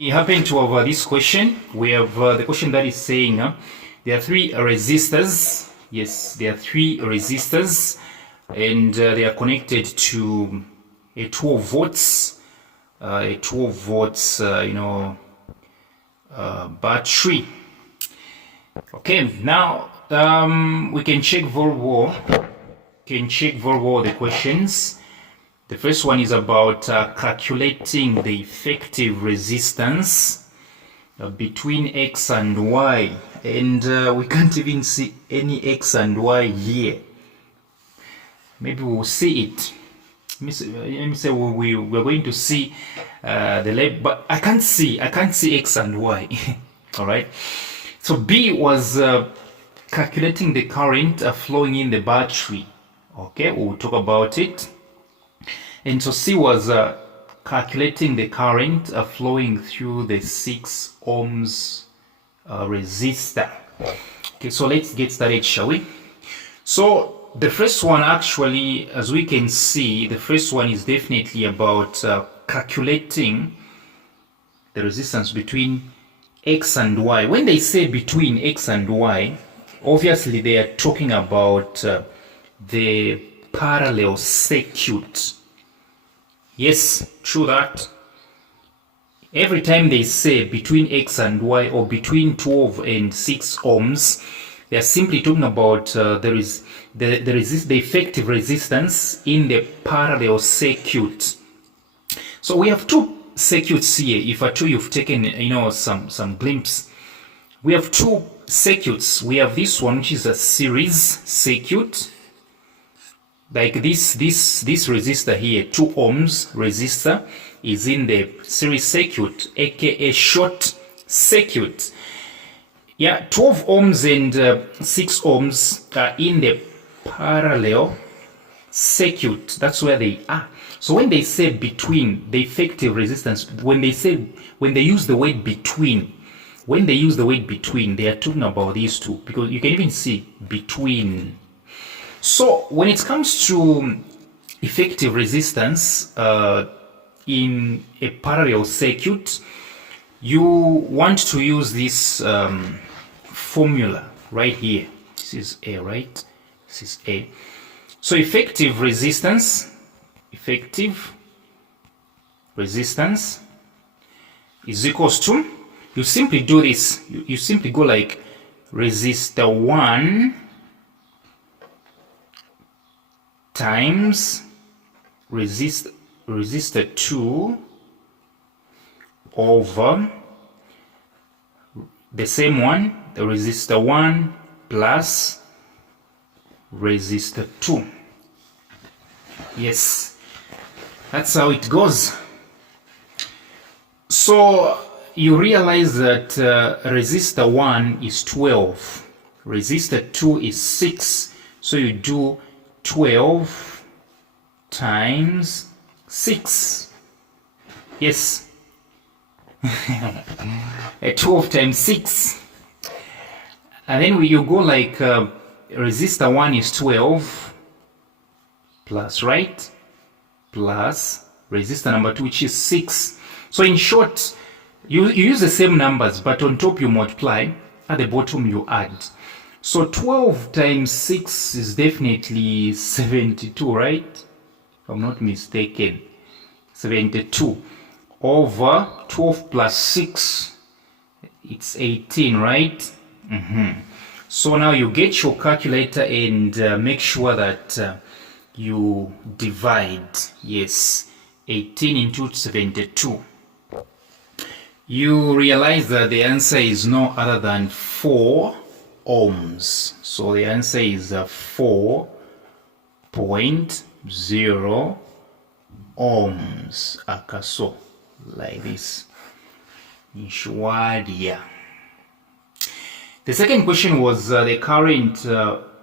We happen to have this question. We have the question that is saying there are three resistors. Yes, there are three resistors, and they are connected to a 12 volts, battery. Okay, now we can check verbal. The questions. The first one is about calculating the effective resistance between X and Y, and we can't even see any X and Y here. Maybe we'll see it. Let me say we're going to see the label, but I can't see X and Y. All right. So B was calculating the current flowing in the battery. Okay, we'll talk about it. And so C was calculating the current flowing through the 6 ohms resistor. Okay, so let's get started, shall we? So the first one, actually, as we can see, the first one is definitely about calculating the resistance between X and Y. When they say between X and Y, obviously they are talking about the parallel circuit. Yes, true that. Every time they say between X and Y or between 12 and 6 ohms, they are simply talking about the effective resistance in the parallel circuit. So we have two circuits here. If at all you've taken some glimpse, we have two circuits. We have this one, which is a series circuit. Like this resistor here, 2 ohms resistor, is in the series circuit, aka short circuit. Yeah, 12 ohms and 6 ohms are in the parallel circuit. That's where they are. So when they say between, the effective resistance, when they use the word between, they are talking about these two, because you can even see between. So when it comes to effective resistance in a parallel circuit, you want to use this formula right here. This is A, right? This is A. So effective resistance is equals to, you simply do this, you simply go like resistor 1 times resistor 2 over the same one, the resistor 1 plus resistor 2. Yes, that's how it goes. So you realize that resistor 1 is 12, resistor 2 is 6, so you do 12 times 6. Yes. 12 times 6. And then you go like resistor 1 is 12 plus, right? Plus resistor number 2, which is 6. So in short, you use the same numbers, but on top you multiply, at the bottom you add. So 12 times 6 is definitely 72, right? If I'm not mistaken. 72 over 12 plus 6, it's 18, right? So now you get your calculator and make sure that you divide. Yes, 18 into 72. You realize that the answer is no other than 4 ohms. So the answer is 4.0 ohms. Akaso, like this. Nishwadia. The second question was the current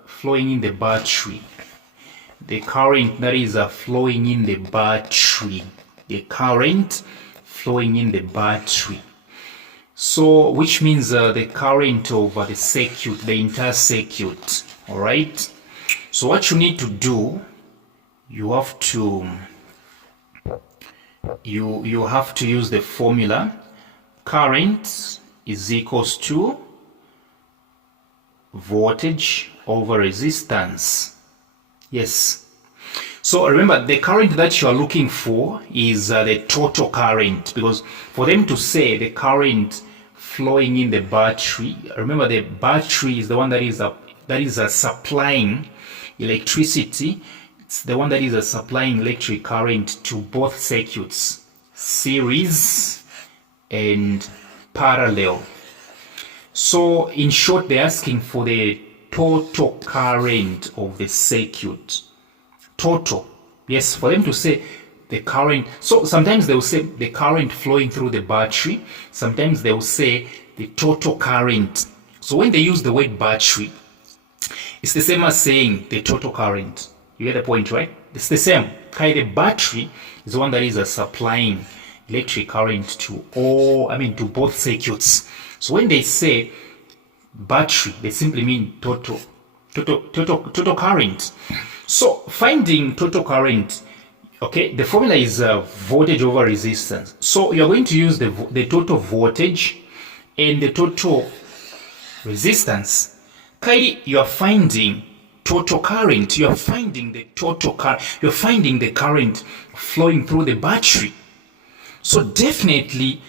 flowing in the battery. The current that is flowing in the battery. The current flowing in the battery. So, which means the current over the circuit, the entire circuit. All right. So, what you need to do, you have to use the formula current is equals to voltage over resistance. Yes. So remember, the current that you are looking for is the total current, because for them to say the current flowing in the battery, remember the battery is the one that is supplying electricity. It's the one that is supplying electric current to both circuits, series and parallel. So in short, they're asking for the total current of the circuit. Total. Yes, for them to say the current. So sometimes they will say the current flowing through the battery. Sometimes they will say the total current. So when they use the word battery, it's the same as saying the total current. You get the point, right? It's the same. The battery is the one that is supplying electric current to to both circuits. So when they say battery, they simply mean total current. So finding total current, okay, the formula is voltage over resistance. So you're going to use the total voltage and the total resistance. You are finding total current. You are finding the total current. You're finding the current flowing through the battery. So definitely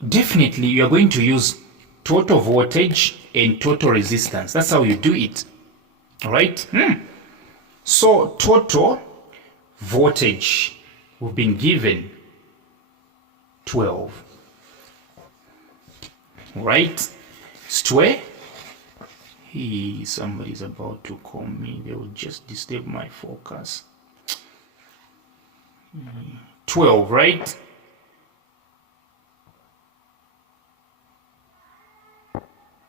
you are going to use total voltage and total resistance. That's how you do it. All right? So total voltage, we've been given 12. Right? Square. Somebody's about to call me. They will just disturb my focus. 12, right?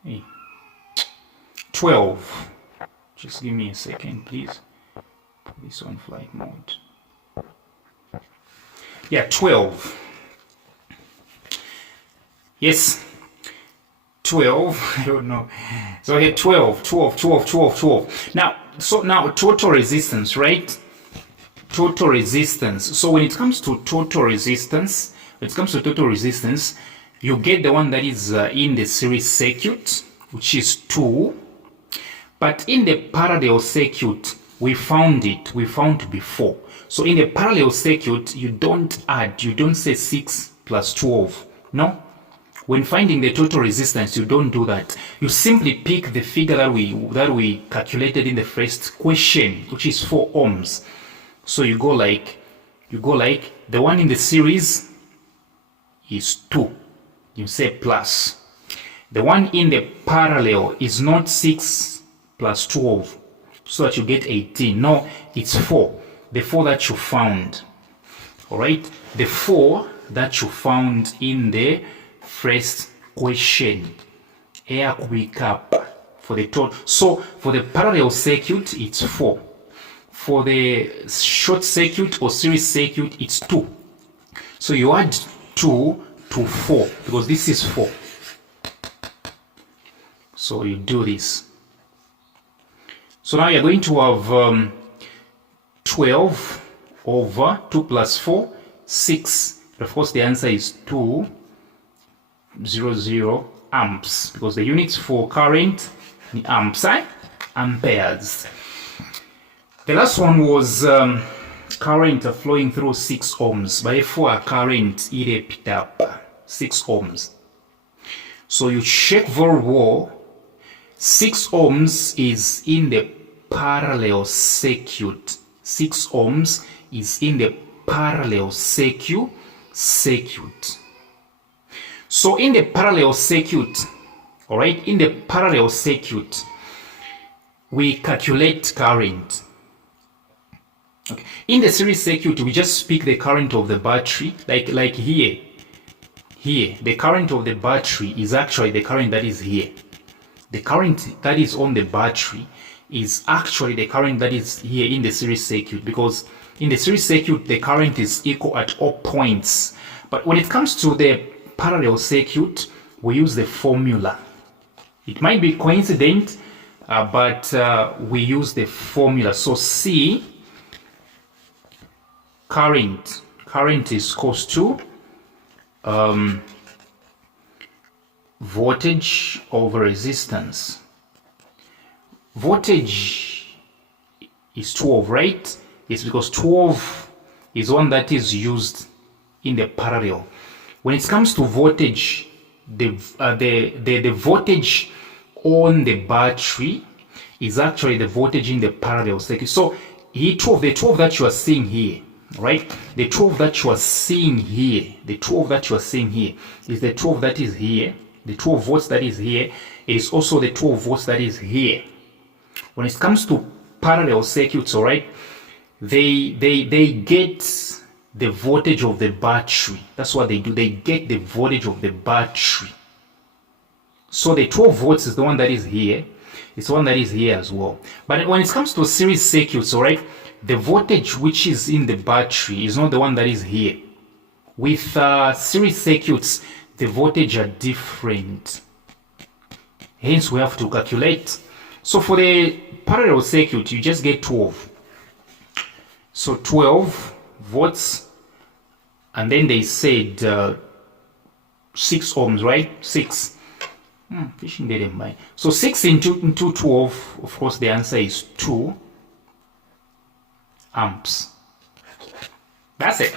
Hey. 12. Just give me a second, please. Put this on flight mode. Yeah, 12. Yes. 12. I don't know. So here 12. Now total resistance, right? Total resistance. So when it comes to total resistance, you get the one that is in the series circuit, which is 2. But in the parallel circuit, we found before. So in the parallel circuit, you don't add, you don't say 6 plus 12. No. When finding the total resistance, you don't do that. You simply pick the figure that we calculated in the first question, which is 4 ohms. So you go like the one in the series is 2. You say plus. The one in the parallel is not 6 plus 12, so that you get 18. No, it's 4. The 4 that you found. All right? The 4 that you found in the first question. Air quick up for the total. So for the parallel circuit, it's 4. For the short circuit or series circuit, it's 2. So you add 2 to 4 because this is 4. So you do this. So now you're going to have 12 over 2 plus 4, 6. Of course, the answer is 200 amps because the units for current in amps, amperes. The last one was current flowing through 6 ohms. By 4 current ile picked up 6 ohms. So you check very well. 6 ohms is in the parallel circuit. 6 ohms is in the parallel circuit. So in the parallel circuit, all right, in the parallel circuit, we calculate current. Okay. In the series circuit, we just pick the current of the battery, like here. Here, the current of the battery is actually the current that is here. The current that is on the battery is actually the current that is here in the series circuit, because in the series circuit, the current is equal at all points. But when it comes to the parallel circuit, we use the formula. It might be coincident, but we use the formula. So C, current is equals to voltage over resistance. Voltage is 12, right? It's because 12 is one that is used in the parallel. When it comes to voltage, the voltage on the battery is actually the voltage in the parallel circuit. So the 12 that you are seeing here, right? The 12 that you are seeing here, the 12 that you are seeing here is the 12 that is here. The 12 volts that is here is also the 12 volts that is here. When it comes to parallel circuits, all right, they get the voltage of the battery. That's what they do. They get the voltage of the battery. So the 12 volts is the one that is here. It's the one that is here as well. But when it comes to series circuits, all right, the voltage which is in the battery is not the one that is here. With series circuits, the voltage are different. Hence, we have to calculate. So for the parallel circuit, you just get 12. So 12 volts, and then they said 6 ohms, right? 6. Fishing dead in mind. So 6 into 12, of course, the answer is 2 amps. That's it.